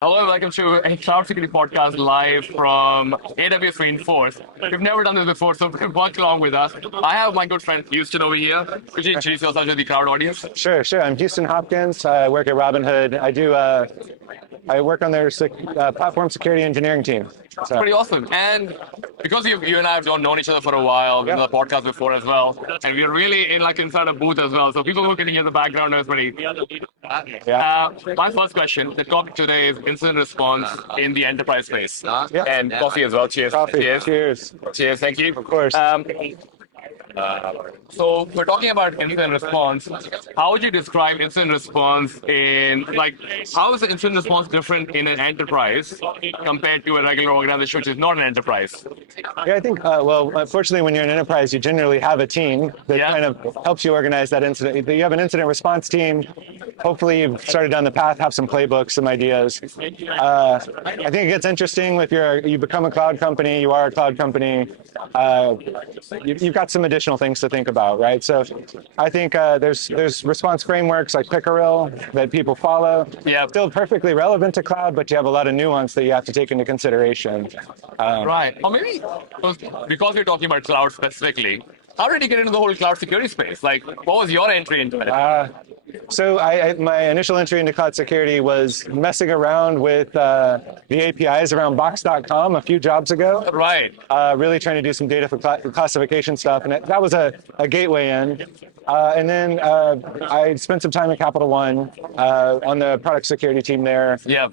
Hello, welcome to a cloud security podcast live from AWS Re Inforce. We've never done this before, so work along with us. I have my good friend Houston over here. Could you introduce yourself to the crowd audience? Sure. I'm Houston Hopkins. I work at Robinhood. I work on their platform security engineering team. So, Pretty awesome. And because you and I have known each other for a while, we've done the podcast before as well, and we're really inside a booth as well. So people who can hear the background is pretty. My first question, the topic today is incident response in the enterprise space. And coffee as well. Cheers. Coffee. Cheers. Cheers. Thank you. Of course. So we're talking about incident response. How would you describe incident response how is the incident response different in an enterprise compared to a regular organization which is not an enterprise? Yeah, I think, unfortunately, when you're an enterprise, you generally have a team that kind of helps you organize that incident. You have an incident response team. Hopefully, you've started down the path, have some playbooks, some ideas. I think it gets interesting if you become a cloud company, you are a cloud company, you've got some additional things to think about, right? So I think there's response frameworks like Pickerel that people follow. Yeah. Still perfectly relevant to cloud, but you have a lot of nuance that you have to take into consideration. Right. Or maybe because we're talking about cloud specifically, how did you get into the whole cloud security space? Like, what was your entry into it? So my initial entry into cloud security was messing around with the APIs around Box.com a few jobs ago. Right. Really trying to do some data for classification stuff, and that was a gateway in. And then I spent some time at Capital One on the product security team there. Yeah.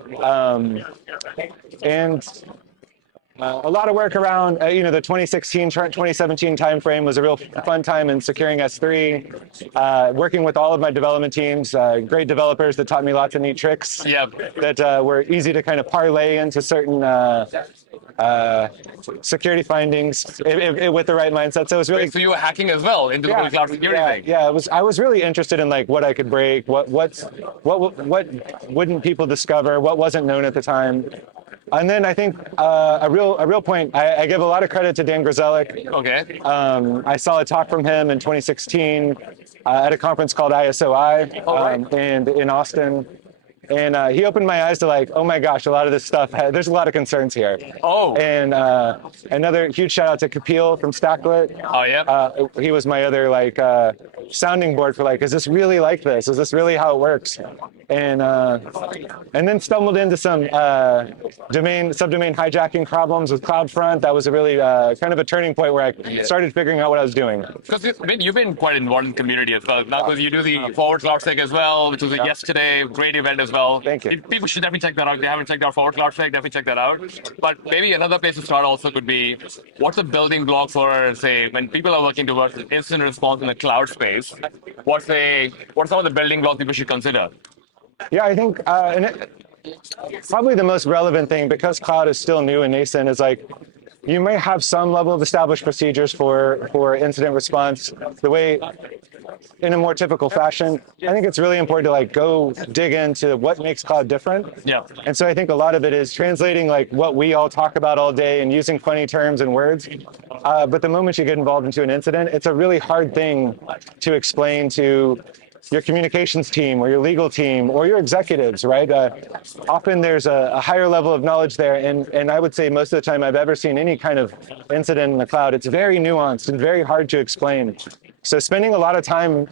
And a lot of work around, the 2016, 2017 timeframe was a real fun time in securing S3, working with all of my development teams, great developers that taught me lots of neat tricks that were easy to kind of parlay into certain security findings with the right mindset. So it was really. So you were hacking as well into the whole cloud security thing. Yeah. I was really interested in what I could break, what wouldn't people discover, what wasn't known at the time. And then I think a real point, I give a lot of credit to Dan Grzelczyk. Okay. I saw a talk from him in 2016 at a conference called ISOI and in Austin. And he opened my eyes to oh my gosh, a lot of this stuff, there's a lot of concerns here. Oh. And another huge shout out to Kapil from Stacklet. Oh, yeah. He was my other sounding board for is this really like this? Is this really how it works? And then stumbled into some subdomain hijacking problems with CloudFront. That was a really kind of a turning point where I started figuring out what I was doing. Because you've been quite involved in the community as well. Because you do the Forward CloudSec as well, which was yesterday, great event as well. Thank you. People should definitely check that out. If they haven't checked out Forward CloudSec, definitely check that out. But maybe another place to start also could be, what's the building block for, say, when people are working towards incident response in the cloud space, what's some of the building blocks people should consider? Yeah, I think probably the most relevant thing, because cloud is still new and nascent, is you may have some level of established procedures for incident response the way in a more typical fashion. I think it's really important to go dig into what makes cloud different. Yeah. And so I think a lot of it is translating what we all talk about all day and using funny terms and words. But the moment you get involved into an incident, it's a really hard thing to explain to your communications team or your legal team or your executives, right? Often there's a higher level of knowledge there, and I would say most of the time I've ever seen any kind of incident in the cloud, it's very nuanced and very hard to explain. So spending a lot of time,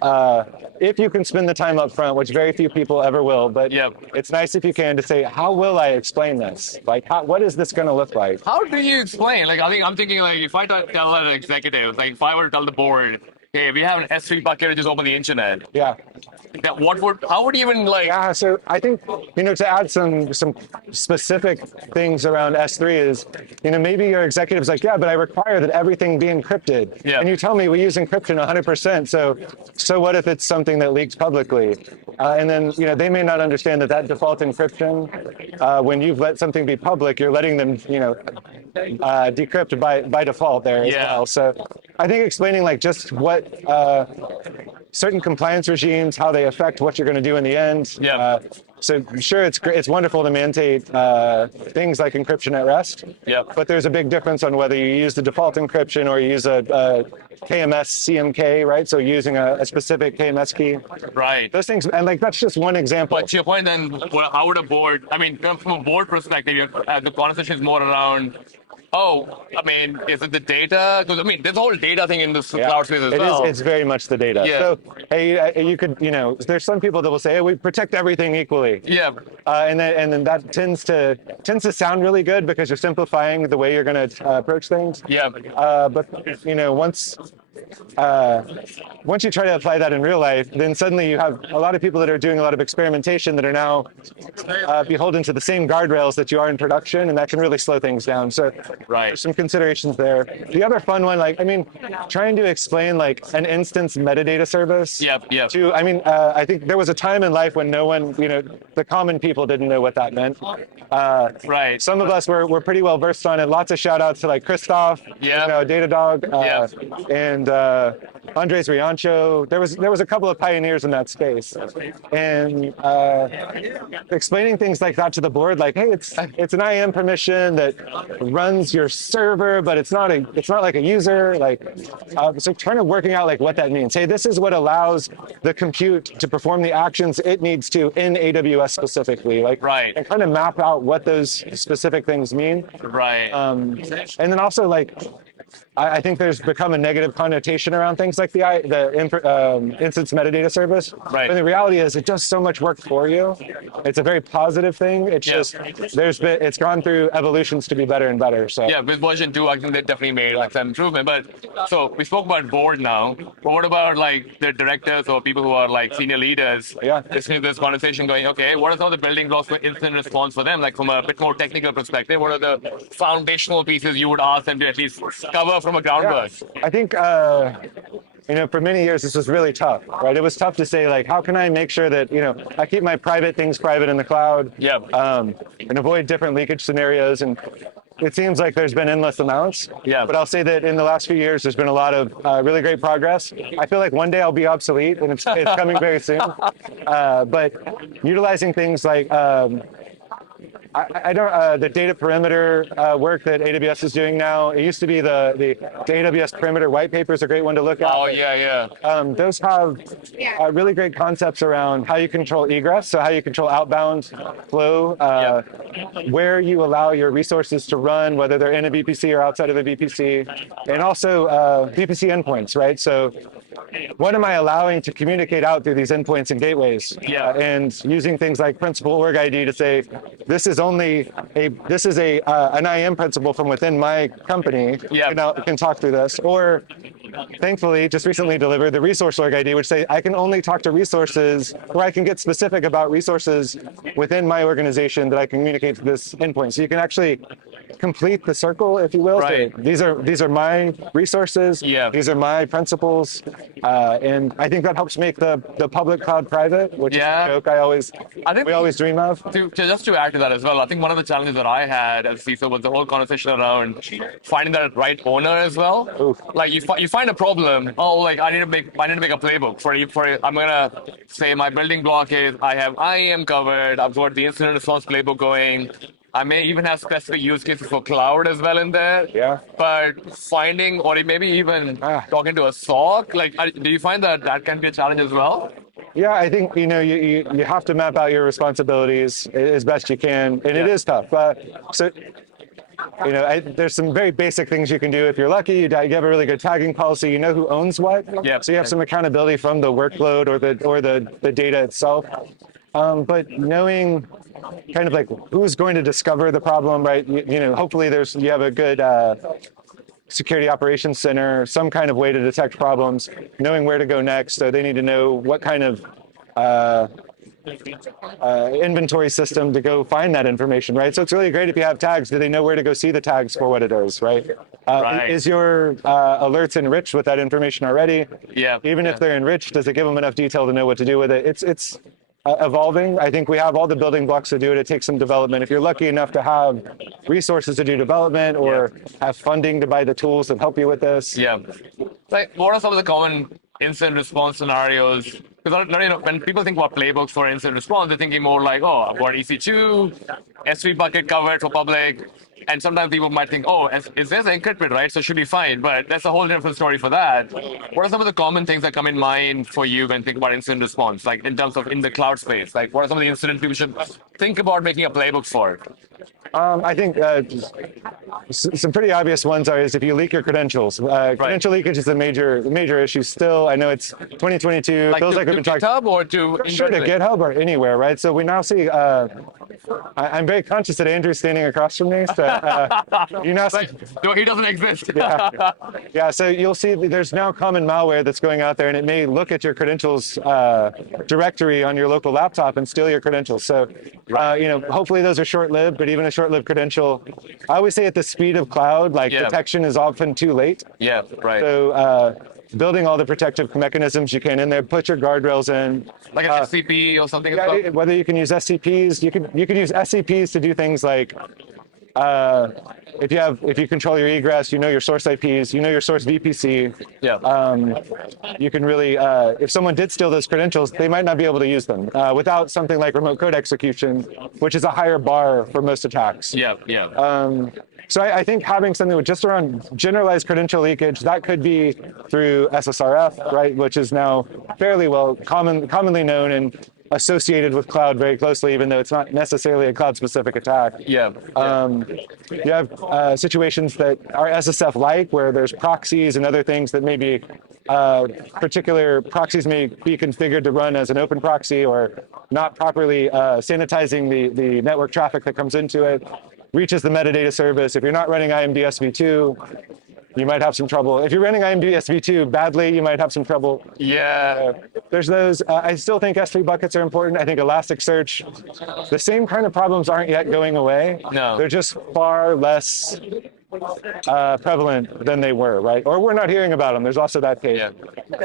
if you can spend the time up front, which very few people ever will, but it's nice if you can, to say, how will I explain this? What is this going to look like? How do you explain? I'm thinking if I tell an executive, if I were to tell the board, hey, we have an S3 bucket which is open the internet. Yeah. How would you even Yeah, so I think, to add some specific things around S3 is, maybe your executive's yeah, but I require that everything be encrypted. Yeah. And you tell me we use encryption 100%, so what if it's something that leaks publicly? And then, they may not understand that default encryption, when you've let something be public, you're letting them, decrypt by default there as well. So I think explaining just what certain compliance regimes, how they affect what you're going to do in the end. So sure, it's great, it's wonderful to mandate things like encryption at rest. Yep. But there's a big difference on whether you use the default encryption or you use a KMS CMK, right? So using a specific KMS key. Right. Those things, and like that's just one example. But to your point, then, how would a board? I mean, from a board perspective, the conversation is more around. Oh, I mean, is it the data? Because I mean, there's a whole data thing in this cloud space as well. It's very much the data. Yeah. So, hey, you could, there's some people that will say, hey, we protect everything equally. Yeah. And then that tends to sound really good because you're simplifying the way you're going to approach things. Yeah. But once you try to apply that in real life, then suddenly you have a lot of people that are doing a lot of experimentation that are now beholden to the same guardrails that you are in production, and that can really slow things down. So there's some considerations there. The other fun one, trying to explain an instance metadata service. Yep. I think there was a time in life when no one, the common people didn't know what that meant. Right. Some of us were pretty well versed on it. Lots of shout outs to Christoph, Datadog, and Andres Riancho. There was a couple of pioneers in that space, and explaining things like that to the board, hey, it's an IAM permission that runs your server, but it's not like a user. So kind of working out what that means. Hey, this is what allows the compute to perform the actions it needs to in AWS specifically. Right. And kind of map out what those specific things mean. Right. And then also I think there's become a negative connotation around things like the instance metadata service. Right. And the reality is it does so much work for you. It's a very positive thing. It's just it's gone through evolutions to be better and better. So yeah, with version 2, I think they definitely made some improvement. But so we spoke about board now. But what about the directors or people who are senior leaders? Yeah. Listening to this conversation, going, okay, what are some of the building blocks for incident response for them? From a bit more technical perspective, what are the foundational pieces you would ask them to at least cover from a groundwork? I think for many years this was really tough, right? It was tough to say how can I make sure that I keep my private things private in the cloud, and avoid different leakage scenarios. And it seems like there's been endless amounts. Yeah. But I'll say that in the last few years there's been a lot of really great progress. I feel like one day I'll be obsolete, and it's coming very soon. But utilizing things like the data perimeter work that AWS is doing now. It used to be the AWS perimeter white paper is a great one to look at. Oh, yeah. Those have really great concepts around how you control egress, so how you control outbound flow, where you allow your resources to run, whether they're in a VPC or outside of a VPC, and also VPC endpoints, right? So what am I allowing to communicate out through these endpoints and gateways? And using things like principal org ID to say, this is an IAM principal from within my company can talk through this. Or thankfully, just recently delivered the resource org ID, which say I can only talk to resources, or I can get specific about resources within my organization that I can communicate to this endpoint. So you can actually complete the circle, if you will. Right. So these are my resources. These are my principles. And I think that helps make the public cloud private, which is a joke we always dream of. Just to add to that as well, I think one of the challenges that I had as CISO was the whole conversation around finding that right owner as well. Oof. You find a problem. Oh, I need to make a playbook for I'm gonna say my building block is I have IAM covered. I've got the incident response playbook going. I may even have specific use cases for cloud as well in there. Yeah. But finding, or maybe even talking to a SOC, do you find that can be a challenge as well? Yeah, I think you have to map out your responsibilities as best you can, and it is tough. There's some very basic things you can do. If you're lucky, you have a really good tagging policy. You know who owns what. So you have some accountability from the workload or the data itself. But knowing kind of who's going to discover the problem, right? Hopefully you have a good security operations center, some kind of way to detect problems, knowing where to go next. So they need to know what kind of inventory system to go find that information, right? So it's really great if you have tags. Do they know where to go see the tags for what it is, right? Is your alerts enriched with that information already? Even if they're enriched, does it give them enough detail to know what to do with it? It's evolving. I think we have all the building blocks to do it. It takes some development. If you're lucky enough to have resources to do development or have funding to buy the tools that help you with this. What are some of the common incident response scenarios Because when people think about playbooks for incident response, they're thinking more like, oh, I've got EC2, S3 bucket covered for public. And sometimes people might think, oh, is this encrypted, right? So it should be fine. But that's a whole different story for that. What are some of the common things that come in mind for you when you think about incident response, like in terms of in the cloud space? Like, what are some of the incidents people should think about making a playbook for? I think some pretty obvious ones is if you leak your credentials. Credential leakage is a major issue still. I know it's 2022. Like feels to, like we've to been talking. GitHub or to Sure, to GitHub or anywhere, right? So we now see. I'm very conscious that Andrew's standing across from me. So you now see. No, he doesn't exist. Yeah. So you'll see there's now common malware that's going out there, and it may look at your credentials directory on your local laptop and steal your credentials. So hopefully those are short-lived, but even a short-lived credential, I always say at the speed of cloud, like detection is often too late. Yeah, right. So building all the protective mechanisms you can in there, put your guardrails in. Like an SCP or something. Yeah, whether you can use SCPs, you can use SCPs to do things like if you control your egress, you know your source IPs, you know your source VPC. Yeah. You can really, if someone did steal those credentials, they might not be able to use them without something like remote code execution, which is a higher bar for most attacks. Yeah. Yeah. So I think having something with just around generalized credential leakage, that could be through SSRF, right, which is now fairly commonly known and associated with cloud very closely, even though it's not necessarily a cloud-specific attack. Yeah. You have situations that are SSF-like, where there's proxies and other things that maybe particular proxies may be configured to run as an open proxy or not properly sanitizing the network traffic that comes into it. Reaches the metadata service. If you're not running IMDS v2, you might have some trouble. If you're running IMDS v2 badly, you might have some trouble. Yeah. There's those. I still think S3 buckets are important. I think Elasticsearch, the same kind of problems aren't yet going away. No. They're just far less prevalent than they were, right? Or we're not hearing about them. There's also that case. Yeah.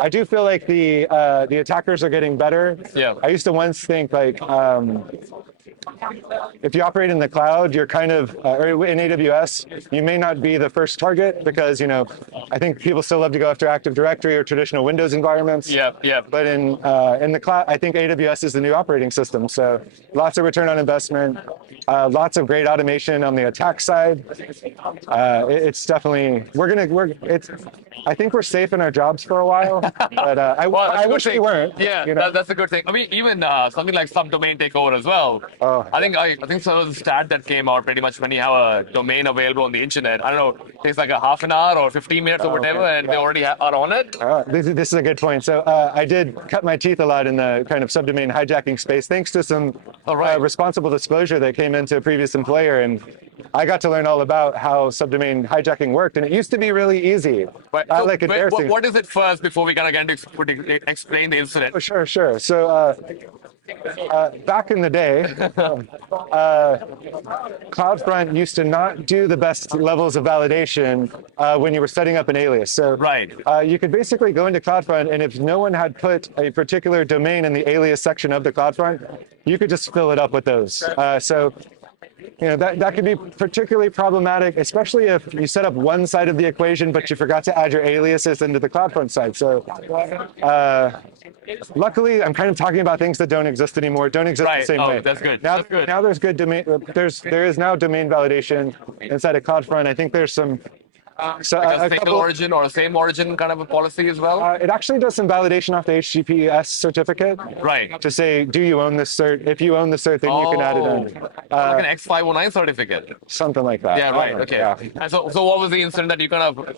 I do feel like the attackers are getting better. Yeah. I used to once think like, if you operate in the cloud, you're kind of, or in AWS, you may not be the first target because, I think people still love to go after Active Directory or traditional Windows environments. Yeah. But in the cloud, I think AWS is the new operating system. So lots of return on investment, lots of great automation on the attack side. It's definitely, I think we're safe in our jobs for a while, but I wish we weren't. Yeah, that's a good thing. I mean, even something like subdomain takeover as well. I think so. Was a stat that came out pretty much when you have a domain available on the internet. I don't know, it takes like a half an hour or 15 minutes or whatever, and they already are on it. This is a good point. So I did cut my teeth a lot in the kind of subdomain hijacking space, thanks to some responsible disclosure that came into a previous employer, and I got to learn all about how subdomain hijacking worked, and it used to be really easy. What is it first before we kind of get to explain the incident? Oh, sure. So back in the day, CloudFront used to not do the best levels of validation when you were setting up an alias. So you could basically go into CloudFront, and if no one had put a particular domain in the alias section of the CloudFront, you could just fill it up with those. That could be particularly problematic, especially if you set up one side of the equation, but you forgot to add your aliases into the CloudFront side. So luckily, I'm kind of talking about things that don't exist anymore, don't exist the same way. That's good. Now there's good domain, there is now domain validation inside of CloudFront. I think there's some like a single origin or a same origin kind of a policy as well? It actually does some validation off the HTTPS certificate. Right. To say, do you own this cert? If you own the cert, then you can add it in. Like an X509 certificate? Something like that. Yeah, right. Okay. Yeah. And so what was the incident that you kind of,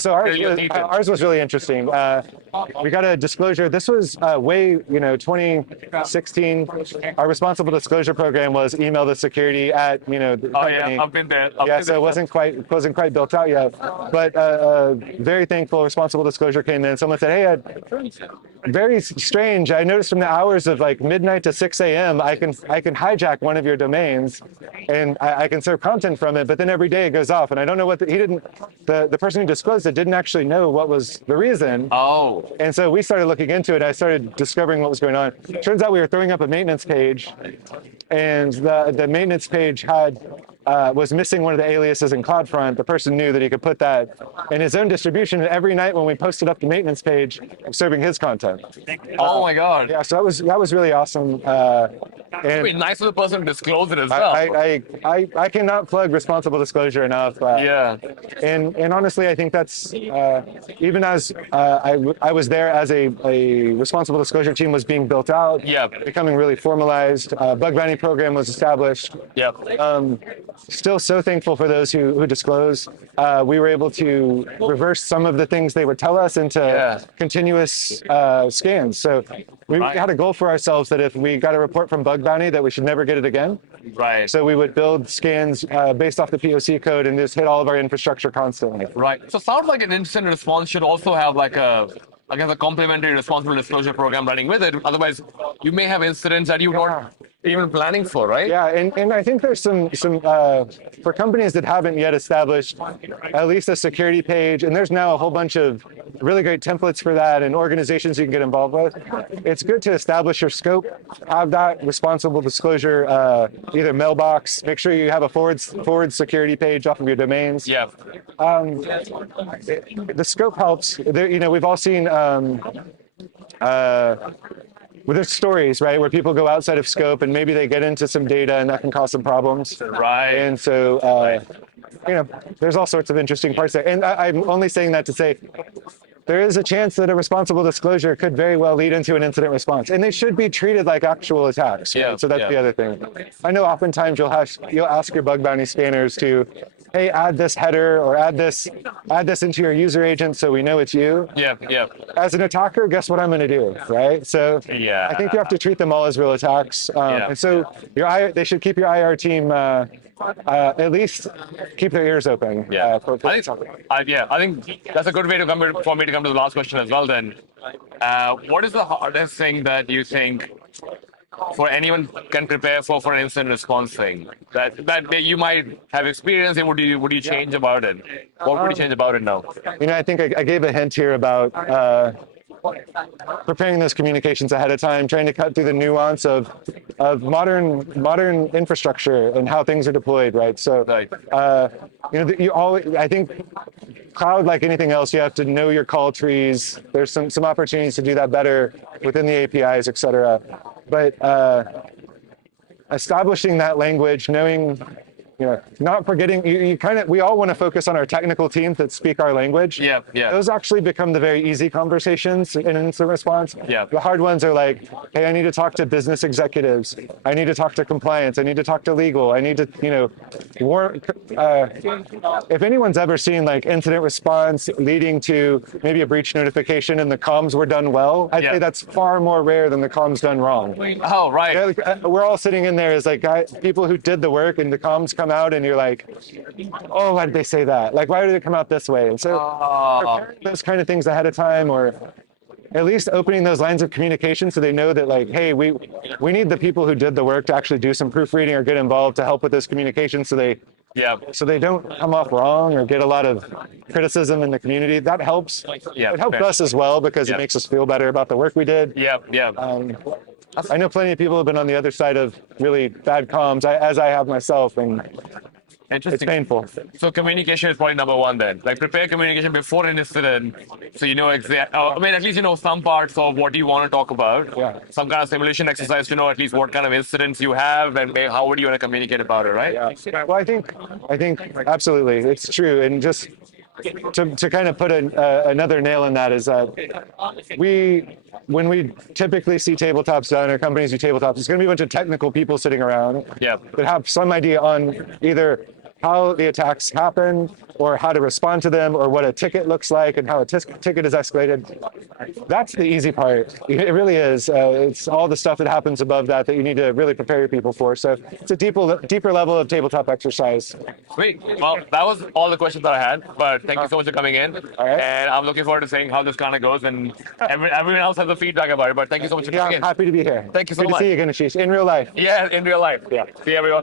so ours was really interesting. We got a disclosure. This was 2016. Our responsible disclosure program was email the security at, the company. Yeah, I've been there. So it wasn't quite built out yet. But very thankful responsible disclosure came in. Someone said, hey, very strange. I noticed from the hours of like midnight to 6 a.m. I can hijack one of your domains and I can serve content from it, but then every day it goes off. And I don't know what the person who disclosed it didn't actually know what was the reason. Oh. And so we started looking into it. I started discovering what was going on. Turns out we were throwing up a maintenance page, and the maintenance page was missing one of the aliases in CloudFront. The person knew that he could put that in his own distribution. And every night when we posted up the maintenance page, serving his content. Oh my God. Yeah, so that was really awesome. It'd be nice for the person to disclose it as well. I cannot plug responsible disclosure enough. Yeah. And honestly, I think that's even as I was there as a responsible disclosure team was being built out, Yeah. becoming really formalized. Bug bounty program was established. Yeah. Still so thankful for those who disclose. We were able to reverse some of the things they would tell us into continuous scans. So we had a goal for ourselves that if we got a report from bug bounty that we should never get it again. Right. So we would build scans based off the POC code and just hit all of our infrastructure constantly. Right. So sounds like an incident response should also have like a complementary responsible disclosure program running with it. Otherwise, you may have incidents that you weren't even planning for, right? Yeah, and I think there's some for companies that haven't yet established at least a security page, and there's now a whole bunch of really great templates for that and organizations you can get involved with. It's good to establish your scope, have that responsible disclosure, either mailbox, make sure you have a forward security page off of your domains. Yeah. The scope helps. We've all seen well, there's stories, right, where people go outside of scope and maybe they get into some data and that can cause some problems. Right. And so, there's all sorts of interesting parts there. And I'm only saying that to say there is a chance that a responsible disclosure could very well lead into an incident response, and they should be treated like actual attacks. Right? Yeah. So that's the other thing. I know oftentimes you'll ask your bug bounty scanners to, hey, add this header or add this into your user agent so we know it's you. Yeah. Yeah. As an attacker, guess what I'm going to do, right? So Yeah. I think you have to treat them all as real attacks. And so they should keep your IR team at least keep their ears open. Yeah. I think that's a good way for me to come to the last question as well. Then, what is the hardest thing that you think for anyone can prepare for an incident response thing that you might have experienced, and would you change about it? What would you change about it now? I think I gave a hint here about preparing those communications ahead of time, trying to cut through the nuance of modern infrastructure and how things are deployed, right? So, I think cloud, like anything else, you have to know your call trees. There's some opportunities to do that better within the APIs, et cetera. But establishing that language, knowing, not forgetting, we all want to focus on our technical teams that speak our language. Yeah, yeah. Those actually become the very easy conversations in instant response. Yeah. The hard ones are like, hey, I need to talk to business executives. I need to talk to compliance. I need to talk to legal. I need to, if anyone's ever seen like incident response leading to maybe a breach notification and the comms were done well, I'd say that's far more rare than the comms done wrong. Oh, right. We're all sitting in there as like people who did the work, and the comms come out and you're like, oh, why did they say that? Like, why did it come out this way? And so preparing those kind of things ahead of time, or at least opening those lines of communication so they know that, like, hey, we need the people who did the work to actually do some proofreading or get involved to help with this communication so they don't come off wrong or get a lot of criticism in the community. That helps. It helped us as well because it makes us feel better about the work we did. I know plenty of people have been on the other side of really bad comms, as I have myself, and it's painful. So communication is probably number one then. Like, prepare communication before an incident, so you know at least you know some parts of what you want to talk about. Yeah. Some kind of simulation exercise to know at least what kind of incidents you have and how would you want to communicate about it, right? Yeah. Well, I think absolutely it's true, and just to kind of put another nail in that is that when we typically see tabletops done, or companies do tabletops, it's going to be a bunch of technical people sitting around that have some idea on either how the attacks happen, or how to respond to them, or what a ticket looks like, and how a ticket is escalated. That's the easy part. It really is. It's all the stuff that happens above that you need to really prepare your people for. So it's a deeper level of tabletop exercise. Sweet. Well, that was all the questions that I had, but thank you so much for coming in. All right. And I'm looking forward to seeing how this kind of goes, and everyone else has the feedback about it, but thank you so much for coming in. I'm happy to be here. Thank you so Good much. to see you again, Ashish, in real life. Yeah, in real life. Yeah. See you, everyone.